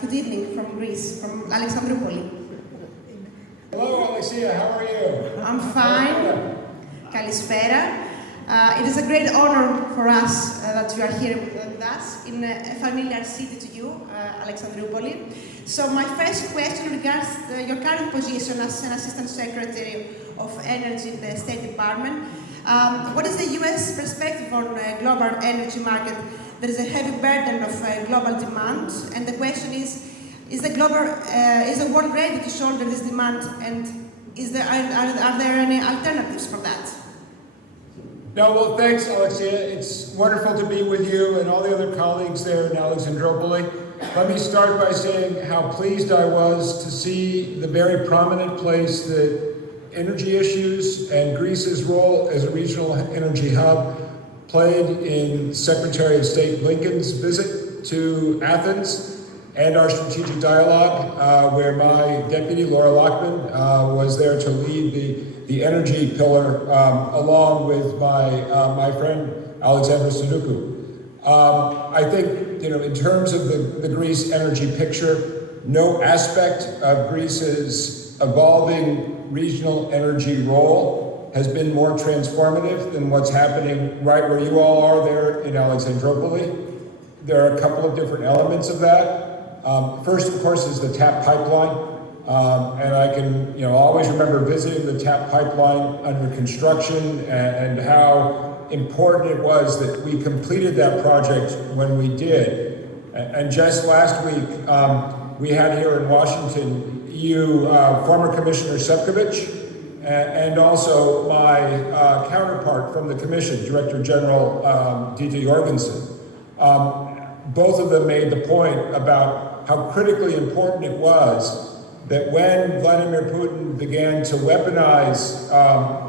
good evening from Greece, from Alexandroupoli. Hello, Alexia, how are you? I'm fine. Kalispera. It is a great honor for us that you are here with us in a familiar city to you, Alexandroupoli. So my first question regards your current position as an Assistant Secretary of Energy in the State Department. What is the US perspective on the global energy market? There is a heavy burden of global demand, and the question is the world ready to shoulder this demand, and are there any alternatives for that? No, well, thanks, Alexia. It's wonderful to be with you and all the other colleagues there in Alexandroupoli. Let me start by saying how pleased I was to see the very prominent place that energy issues and Greece's role as a regional energy hub played in Secretary of State Blinken's visit to Athens and our strategic dialogue, where my deputy, Laura Lockman, was there to lead the energy pillar, along with my friend, Alexandra Sanuku. I think, in terms of the Greece energy picture, no aspect of Greece's evolving regional energy role has been more transformative than what's happening right where you all are there in Alexandroupoli. There are a couple of different elements of that. First, of course, is the TAP pipeline. And I can, always remember visiting the TAP pipeline under construction and how important it was that we completed that project when we did. And just last week, we had here in Washington, former Commissioner Šefčovič, and also my counterpart from the Commission, Director General Dita Jorgensen. Both of them made the point about how critically important it was that when Vladimir Putin began to weaponize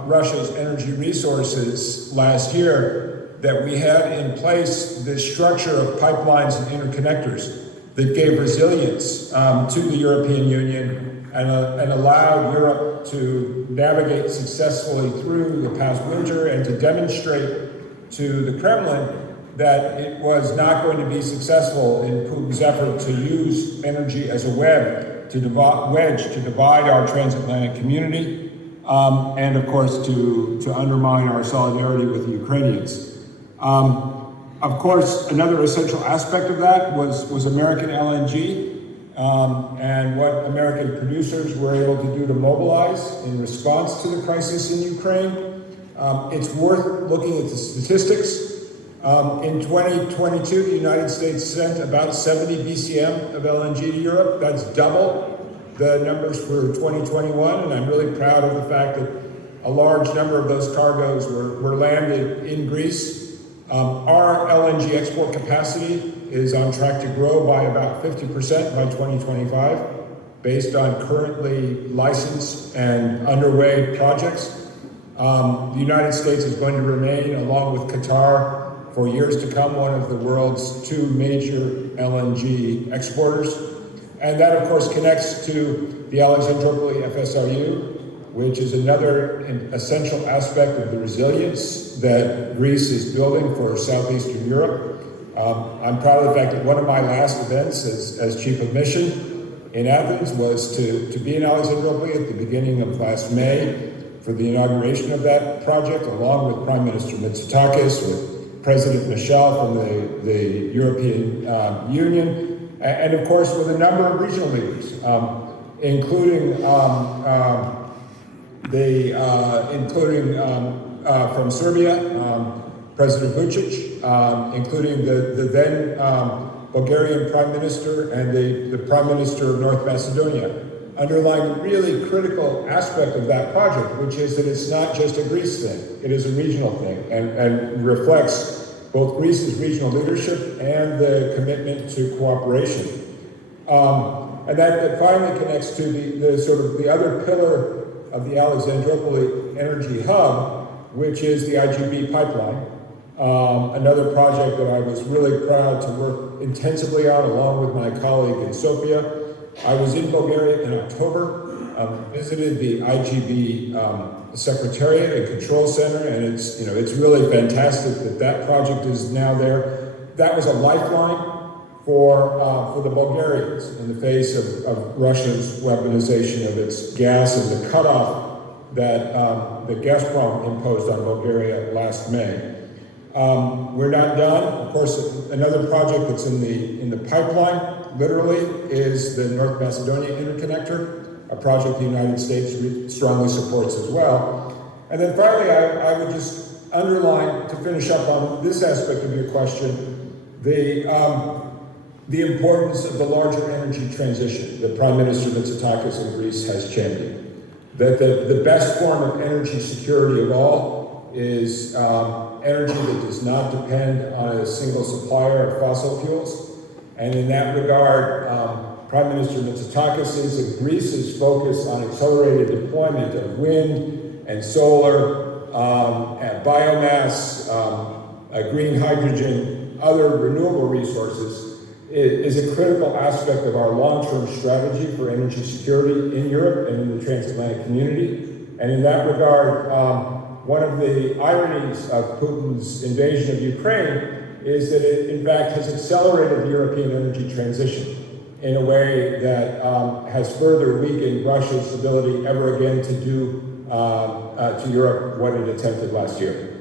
Russia's energy resources last year, that we had in place this structure of pipelines and interconnectors that gave resilience to the European Union and allowed Europe to navigate successfully through the past winter and to demonstrate to the Kremlin that it was not going to be successful in Putin's effort to use energy as a wedge to divide our transatlantic community, and of course to undermine our solidarity with the Ukrainians. Of course, another essential aspect of that was American LNG, and what American producers were able to do to mobilize in response to the crisis in Ukraine. It's worth looking at the statistics. In 2022, the United States sent about 70 BCM of LNG to Europe. That's double the numbers for 2021, and I'm really proud of the fact that a large number of those cargoes were landed in Greece. Our LNG export capacity is on track to grow by about 50% by 2025, based on currently licensed and underway projects. The United States is going to remain, along with Qatar, for years to come, one of the world's two major LNG exporters. And that, of course, connects to the Alexandroupoli FSRU, which is another essential aspect of the resilience that Greece is building for Southeastern Europe. I'm proud of the fact that one of my last events as chief of mission in Athens was to be in Alexandroupoli at the beginning of last May for the inauguration of that project, along with Prime Minister Mitsotakis, with President Michel from the European Union, and of course with a number of regional leaders, including from Serbia, President Vučić, including the then Bulgarian Prime Minister and the Prime Minister of North Macedonia, underlying a really critical aspect of that project, which is that it's not just a Greece thing, it is a regional thing, and reflects both Greece's regional leadership and the commitment to cooperation. And that finally connects to the other pillar of the Alexandroupoli Energy Hub, which is the IGB pipeline, another project that I was really proud to work intensively on, along with my colleague in Sofia. I was in Bulgaria in October, visited the IGB Secretariat and Control Center, and it's really fantastic that project is now there. That was a lifeline for the Bulgarians in the face of Russia's weaponization of its gas and the cutoff that Gazprom imposed on Bulgaria last May. We're not done. Of course, another project that's in the pipeline, literally, is the North Macedonia interconnector, a project the United States strongly supports as well. And then finally, I would just underline, to finish up on this aspect of your question, the importance of the larger energy transition that Prime Minister Mitsotakis in Greece has championed. That the best form of energy security of all is energy that does not depend on a single supplier of fossil fuels. And in that regard, Prime Minister Mitsotakis' and Greece's focus on accelerated deployment of wind and solar, and biomass, green hydrogen, other renewable resources is a critical aspect of our long-term strategy for energy security in Europe and in the transatlantic community. And in that regard, one of the ironies of Putin's invasion of Ukraine is that it, in fact, has accelerated the European energy transition in a way that has further weakened Russia's ability ever again to do to Europe what it attempted last year.